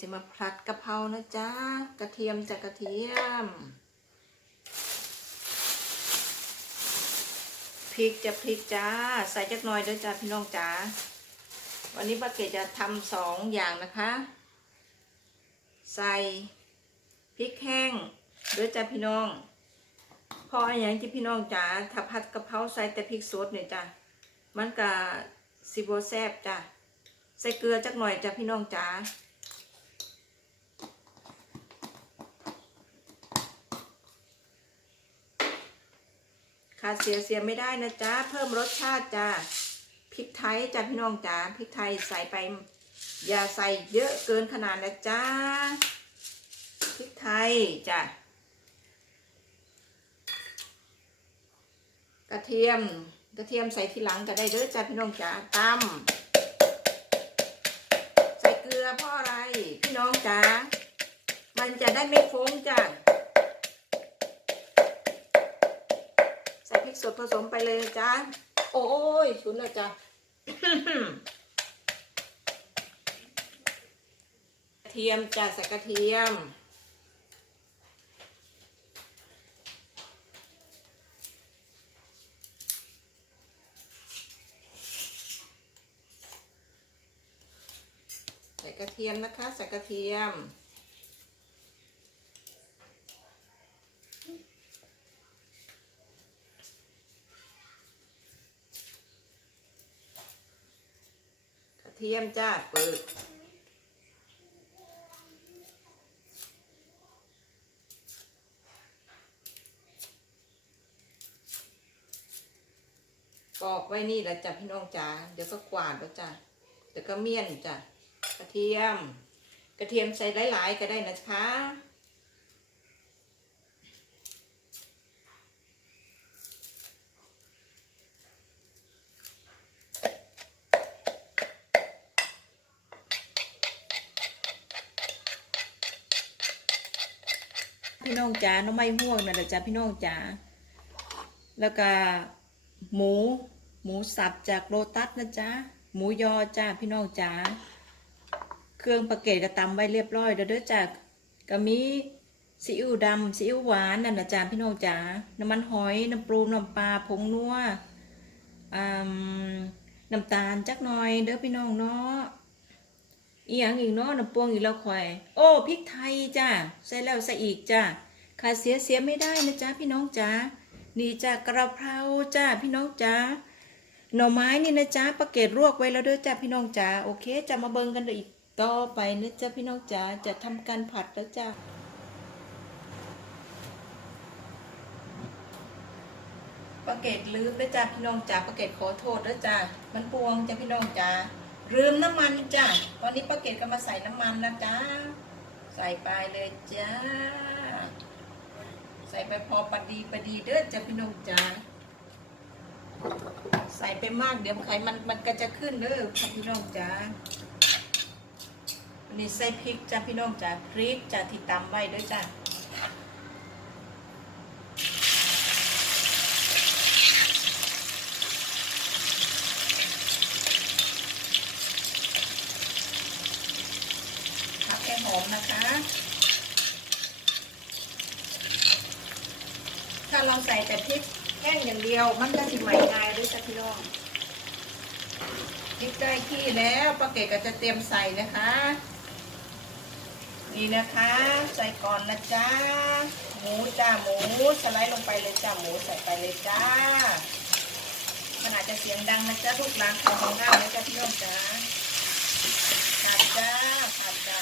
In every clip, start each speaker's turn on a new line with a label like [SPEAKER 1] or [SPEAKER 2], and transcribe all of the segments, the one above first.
[SPEAKER 1] จะมาผัดกะเพรานะจ๊ะ กระเทียมจากกระเทียม พริกจะพริกจ้า ใส่จักหน่อยเด้อจ้าพี่น้องจ๋า วันนี้ป้าเกดจะทำสองอย่างนะคะ ใส่พริกแห้งเด้อจ้าพี่น้อง พออันอย่างที่พี่น้องจ๋าถ้าผัดกะเพราใส่แต่พริกสดเนี่ยจ้ะมันก็สิบแซบจ้ะใส่เกลือจักหน่อยจ้ะพี่น้องจ๋า ขาด เสียเสียไม่ได้นะจ๊ะเพิ่มรสชาติจ้ะพริกไทยจ้ะพี่น้องจ๋าพริกไทยใส่ไป อย่าใส่เยอะเกินขนาดนะจ๊ะพริกไทยจ้ะกระเทียมกระเทียมใส่ทีหลังก็ได้เด้อจ้ะพี่น้องจ๋าตำใส่เกลือเพราะอะไรพี่น้องจ๋ามันจะได้ไม่ฟุ้งจ้ะ ริกสดผสมไปเลยนะจ๊ะ โอ้ยชุนแล้วจ้ะกระเทียมจ้ะใส่กระเทียม ใส่กระเทียมนะคะ ใส่กระเทียม เทียมจ้าปึกปอกไว้นี่แหละจ้ะพี่น้องจ๋าเดี๋ยวก็กวาดแล้วจ้ะเดี๋ยวก็เมี่ยนจ้ะกระเทียม กระเทียมใส่หลายๆก็ได้นะคะ พี่น้องจ๋าน้องไม้ห่วงนั่นะจ้ะพี่น้องจ๋าแล้วก็หมู หมูสับจากโลตัสนะจ๊ะหมูยอจ้าพี่น้องจ๋าเครื่องประเกตก็ตำไว้เรียบร้อยแล้วเด้อจ้ะก็มีซีอิ๊วดำซีอิ๊วหวานนั่นนะจ๊ะพี่น้องจ๋าน้ำมันหอยน้ำปรุงน้ำปลาผงนัวน้ำตาลจักหน่อยเด้อพี่น้องเนาะ อีหยังอีกเนาะน้ำปวงอีกแล้วควายโอ้พริกไทยจ้าใส่แล้วใส่อีกจ้าขาดเสียเสียไม่ได้นะจ๊ะพี่น้องจ๋านี่จ้ากระเพราจ้าพี่น้องจ๋าหน่อไม้นี่นะจ๊ะประเกตรวกไว้แล้วเด้อจ้าพี่น้องจ๋าโอเคจะมาเบิ่งกันอีกต่อไปนะจ๊ะพี่น้องจ๋าจะทำการผัดแล้วจ้าประเกตลืมนะจ้าพี่น้องจ๋าประเกตขอโทษนะจ้ามันปวงจ้าพี่น้องจ๋า ลืมน้ำมันจ้ะ ตอนนี้ป้าเกดก็มาใส่น้ำมันนะจ้า ใส่ไปเลยจ้า ใส่ไปพอปดีปดีเด้อจ้ะพี่น้องจ้า ใส่ไปมากเดี๋ยวไขมันมันก็จะขึ้นเด้อพี่น้องจ้าอันนี้ใส่พริกจ้ะพี่น้องจ้าพริกจ้ะที่ตำไว้ด้วยจ้า ผัดให้หอมนะคะ ถ้าเรา ใส่แต่พริกแห้งอย่างเดียว มันก็สิไหมง่ายด้วยจ้ะพี่น้องพริกได้ที่แล้วป้าเกดก็จะเตรียมใส่นะคะ นี่นะคะ ใส่ก่อนนะจ๊ะหมูจ้าหมูสไลด์ลงไปเลยจ้าหมูใส่ไปเลยจ้ามันอาจจะเสียงดังนะจ๊ะลูกหลานของของเรานะจ๊ะพี่น้องจ้าผัดจ้าผัดจ้า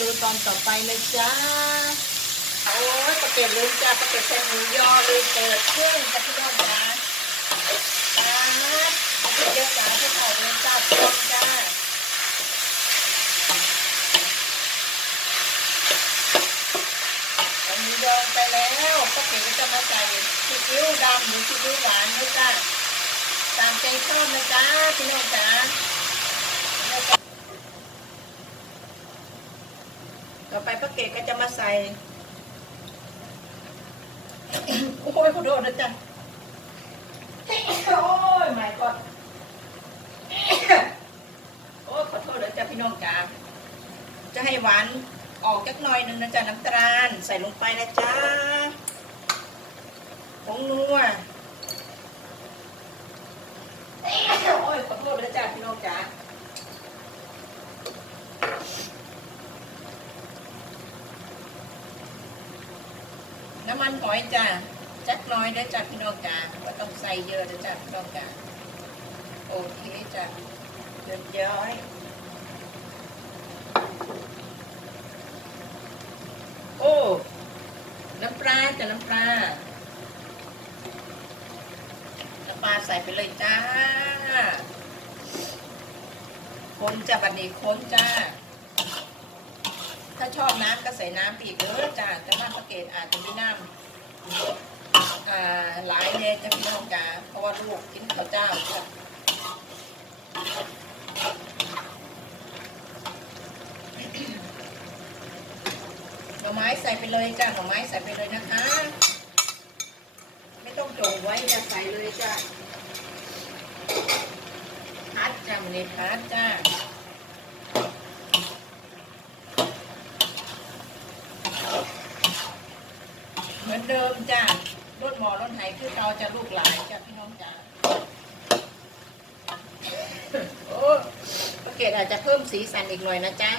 [SPEAKER 1] ดูตอนต่อไปเลยจ้าโอ้ยประเก็บลืมจ้าประเก็บใส่หมูยอลืมเปิดเครื่องกับพี่น้องจ้าตาดเอาไปเยอะจ้าที่เขาลืมจ้าพร้อมจ้าอันนี้เด้ยอไปแล้วป้าเก๋ก็จะมาใส่ซีอิ๊วดำหรือซีอิ๊วหวานนะจ๊ะตามใจชอบนะจ๊ะพี่น้องจ๋า ต่อไปป้าเก๋ก็จะมาใส่ โอ้ยขอโทษนะจ๊ะโอ้ยไม่ก่อนโอ้ยขอโทษนะจ๊ะพี่น้องจ๋าจะให้หวานออกจักหน่อยหนึ่งนะจ๊ะน้ำตาลใส่ลงไปนะจ๊ะผงนัวโอ้ยขอโทษนะจ๊ะพี่น้องจ๋า มันหอยจ้ะจักน้อยนะจ๊ะพี่น้องจ๋าว่าต้องใส่เยอะนะจ๊ะพี่น้องจ๋าโอเคจ้ะเรียบร้อยโอ้น้ำปลาจ้ะน้ำปลาน้ำปลาใส่ไปเลยจ้า คนจะบัดนี้คนจ้า ชอบน้ำก็ใส่น้ำปีกเด้อจ้าแต่ว่าปลาเกตอาจจะไม่น้ำอ่าหลายเลยจะพี่น้องจ้าเพราะว่าลูกกินข้าวเจ้าจ้ะหน่อไม้ใส่ไปเลยจ้าหน่อไม้ใส่ไปเลยนะคะ ไม่ต้องจงไว้จะใส่เลยจ้าพัดจ้ามันนี้พัดจ้า เดิมจ้ะรถหมอรถไหคือเราจะลูกหลายจ้ะพี่น้องจ้ะโอ้ปลาเกตอาจจะเพิ่มสีสันอีกหน่อยนะจ๊ะ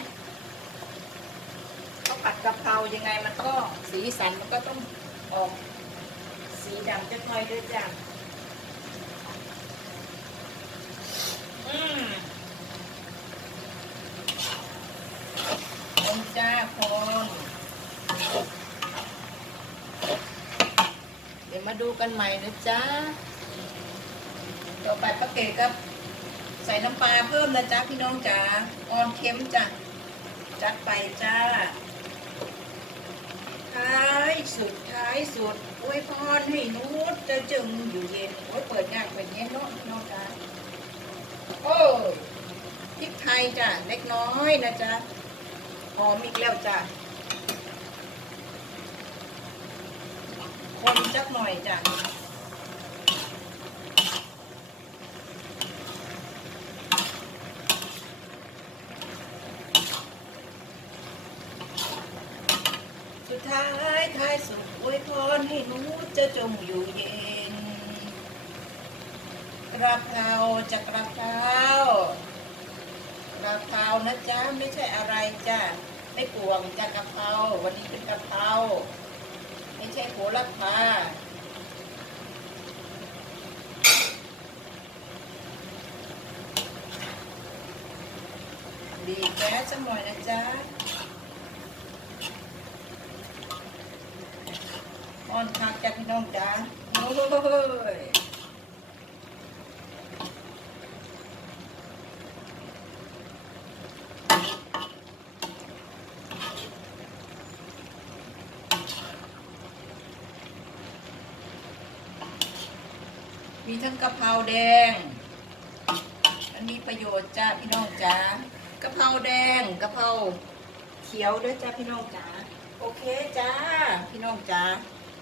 [SPEAKER 1] ข้าผัดกะเพรายังไงมันก็สีสันมันก็ต้องออก สีดำจะค่อยด้วยจ้ะอืมคนจ้าคน ดูกันใหม่นะจ๊ะต่อไปป้าเก๋ก็ใส่น้ำปลาเพิ่มนะจ๊ะพี่น้องจ๋าออนเค็มจ้ะจัดไปจ้า ท้ายสุดท้ายสุดอวยพรให้นุชจะจึงอยู่เย็นโอ้ยเปิดงานเปิดเย็นเนาะพี่น้องจ๋าโอ้พริกไทยจ้ะเล็กน้อยนะจ๊ะหอมอีกแล้วจ้ะ คนจักหน่อยจ้ะสุดท้ายท้ายสุดอวยพรให้หนูจะจงอยู่เย็นกระเพราจะกระเพรากระเพรานะจ๊ะไม่ใช่อะไรจ้ะไม่ปวงจะกระเพราวันนี้เป็นกระเพรา ไม่ใช่โหระพาดีแก๊สสักหน่อยนะจ๊ะอ่อนคักจ้ะพี่น้องจ้ะโอ้ย มีทั้งกะเพราแดง อันนี้ประโยชน์จ้าพี่น้องจ๋ากะเพราแดงกะเพราเขียวด้วยจ้าพี่น้องจ๋าโอเคจ้าพี่น้องจ๋า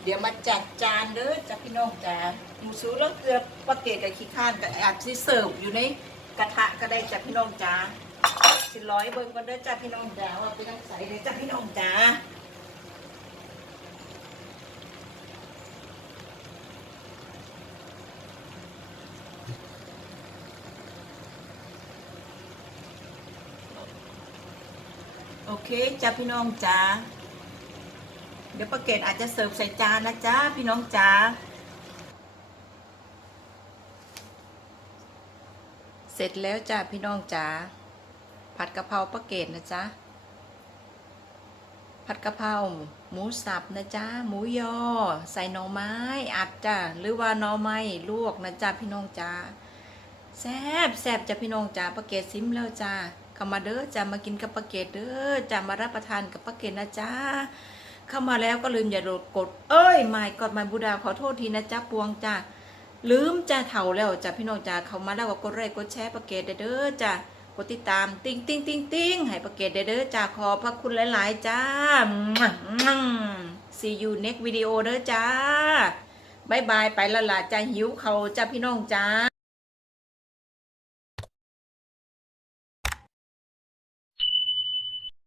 [SPEAKER 1] เดี๋ยวมาจัดจานเด้อจ้าพี่น้องจ๋าหมูสูแล้วเกลือปลาเกตกับขี้ข้านกับอาจสิเสิร์ฟอยู่ในกระทะก็ได้จ้าพี่น้องจ๋าสิร้อยเบิ่งกันเด้อจ้าพี่น้องจ๋าว่าเป็นน้ำใสเลยจ้าพี่น้องจ๋า เคจ้าพี่น้องจ๋าเดี๋ยวปลาเกตอาจจะเสิร์ฟใส่จานนะจ้าพี่น้องจ๋าเสร็จแล้วจ้าพี่น้องจ๋าผัดกะเพราปลาเกตนะจ๊ะผัดกะเพราหมูสับนะจ๊ะหมูยอ ใส่หน่อไม้อัดจ้ะหรือว่าหน่อไม้ลวกนะจ๊ะพี่น้องจ๋าแซบแซบจ้ะพี่น้องจ๋าปลาเกตซิมแล้วจ้า เข้ามาเด้อจ้ามากินกับปลาเกตเด้อจ้ามารับประทานกับปลาเกตนะจ๊ะเข้ามาแล้วก็ลืมอย่าโดดกด เอ้ยไม่กดไม่บูดาขอโทษทีนะจ๊ะปวงจ้าลืมจ้าเถ่าแล้วจ้ะพี่น้องจ้าเข้ามาแล้วก็กดไลค์กดแชร์ประเกตเด้อจ้ากดติดตามติ้งติ้งติ้งติ้งให้ประเกตเด้อจ้าขอพระคุณหลาย ๆ จ้า see you next video เด้อจ้าบายบายไปละล่ะจ้าหิวเขาจ้าพี่น้องจ้า